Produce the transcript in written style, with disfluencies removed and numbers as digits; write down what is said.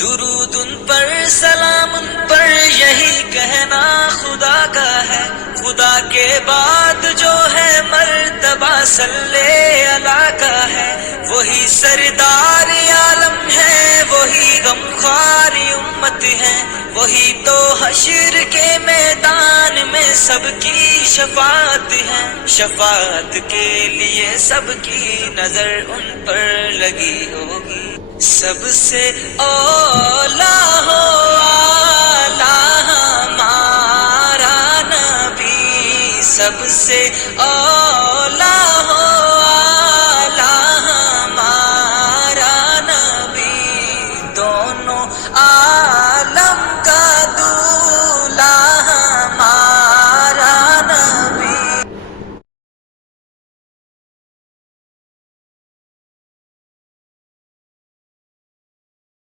درود ان پر سلام ان پر یہی کہنا خدا کا ہے، خدا کے بعد جو ہے مرتبہ صلی اللہ کا ہے، وہی سردار عالم ہے، وہی غمخوار امت ہے، وہی تو حشر کے میدان میں سب کی شفاعت ہے، شفاعت کے لیے سب کی نظر ان پر لگی ہوگی۔ سب سے اولا ہو اعلیٰ ہمارا نبی، سب سے اولا ہو اعلیٰ ہمارا نبی، دونوں اعلیٰ